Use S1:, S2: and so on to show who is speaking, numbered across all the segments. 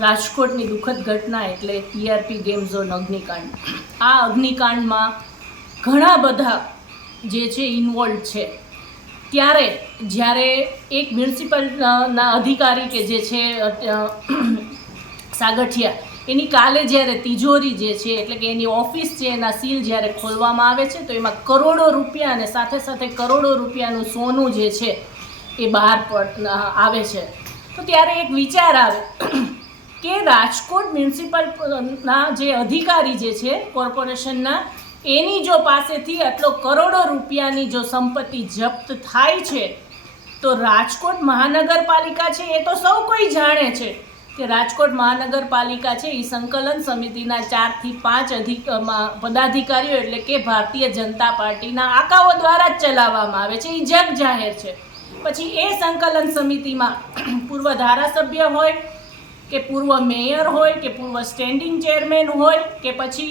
S1: રાજકોટની દુઃખદ ઘટના એટલે ટીઆરપી ગેમ ઝોન અગ્નિકાંડ. આ અગ્નિકાંડમાં ઘણા બધા જે છે ઇન્વોલ્વ છે. ત્યારે જ્યારે એક મ્યુનિસિપલ ના અધિકારી કે જે છે સાગઠિયા, એની કાલે જ્યારે તિજોરી જે છે, એટલે કે એની ઓફિસ છે, એના સીલ જ્યારે ખોલવામાં આવે છે, તો એમાં કરોડો રૂપિયા અને સાથે સાથે કરોડો રૂપિયાનું સોનું જે છે, એ બહાર આવે છે. તો ત્યારે એક વિચાર આવે કે રાજકોટ મ્યુનિસિપલના જે અધિકારી જે છે કોર્પોરેશનના એની જો પાસેથી આટલો કરોડો રૂપિયાની જો સંપત્તિ જપ્ત થાય છે, તો રાજકોટ મહાનગરપાલિકા છે, એ તો સૌ કોઈ જાણે છે કે રાજકોટ મહાનગરપાલિકા છે એ સંકલન સમિતિના ચારથી પાંચ અધિક પદાધિકારીઓ એટલે કે ભારતીય જનતા પાર્ટીના આકાઓ દ્વારા જ ચલાવવામાં આવે છે એ જગ જાહેર છે. પછી એ સંકલન સમિતિમાં પૂર્વ ધારાસભ્ય હોય કે પૂર્વ મેયર હોય, કે પૂર્વ સ્ટેન્ડિંગ ચેરમેન હોય, કે પછી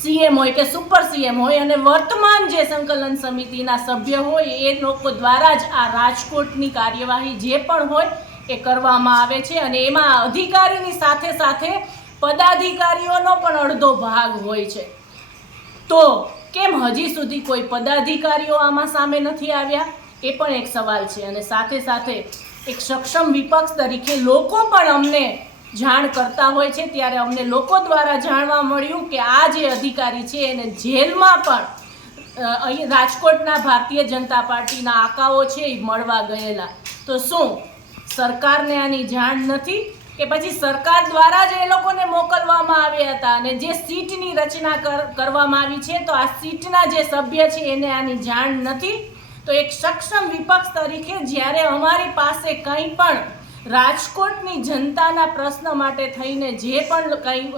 S1: સીએમ હોય, કે સુપર સીએમ હોય અને વર્તમાન જે સંકલન સમિતિના સભ્ય હોય, એ લોકો દ્વારા જ આ રાજકોટની કાર્યવાહી જે પણ હોય, એ કરવામાં આવે છે અને એમાં અધિકારીની સાથે સાથે પદાધિકારીઓનો પણ અડધો ભાગ હોય છે. તો કેમ હજી સુધી કોઈ પદાધિકારીઓ આમાં સામે નથી આવ્યા? એ પણ એક સવાલ છે અને સાથે સાથે એક સક્ષમ વિપક્ષ તરીકે લોકો પણ અમને જાણ કરતા હોય છે. ત્યારે અમને લોકો દ્વારા જાણવા મળ્યું કે આ જે અધિકારી છે એને જેલમાં પણ અહીં રાજકોટના ભારતીય જનતા પાર્ટીના આકાઓ છે એ મળવા ગયેલા. તો શું સરકારને આની જાણ નથી? કે પછી સરકાર દ્વારા જ એ લોકોને મોકલવામાં આવ્યા હતા અને જે સીટની રચના કર- કરવામાં આવી છે, તો આ સીટના જે સભ્ય છે એને આની જાણ નથી? તો એક સક્ષમ વિપક્ષ તરીકે જ્યારે અમારી પાસે કંઈ પણ રાજકોટની જનતાના પ્રશ્ન માટે થઈને જે પણ કંઈ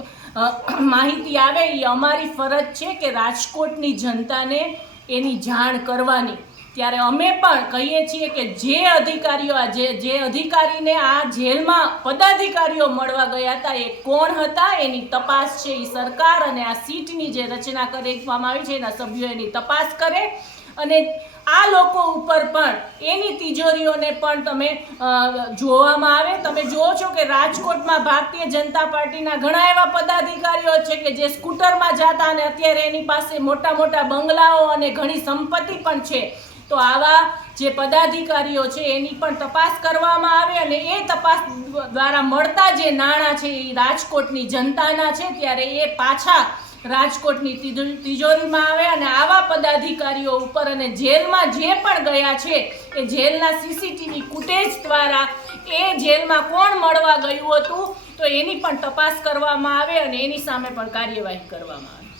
S1: માહિતી આવે, એ અમારી ફરજ છે કે રાજકોટની જનતાને એની જાણ કરવાની. ત્યારે અમે પણ કહીએ છીએ કે જે અધિકારીઓ આ જે જે અધિકારીને આ જેલમાં પદાધિકારીઓ મળવા ગયા હતા, એ કોણ હતા? એની તપાસ છે એ સરકાર અને આ સીટની જે રચના કરવામાં આવી છે, એના સભ્યો એની તપાસ કરે. અને આ લોકો ઉપર પણ એની તિજોરીઓને પણ તમે જોવામાં આવે. તમે જુઓ છો કે રાજકોટમાં ભારતીય જનતા પાર્ટીના ઘણા એવા પદાધિકારીઓ છે કે જે સ્કૂટરમાં જતા અને અત્યારે એની પાસે મોટા મોટા બંગલાઓ અને ઘણી સંપત્તિ પણ છે. તો આવા જે પદાધિકારીઓ છે એની પણ તપાસ કરવામાં આવે અને એ તપાસ દ્વારા મળતા જે નાણાં છે એ રાજકોટની જનતાના છે. ત્યારે એ પાછા રાજકોટની તિજો- તિજોરીમાં આવે અને આવા પદાધિકારીઓ ઉપર અને જેલમાં જે પણ ગયા છે, એ જેલના સીસીટીવી ફૂટેજ દ્વારા એ જેલમાં કોણ મળવા ગયું હતું, તો એની પણ તપાસ કરવામાં આવે અને એની સામે પણ કાર્યવાહી કરવામાં આવે.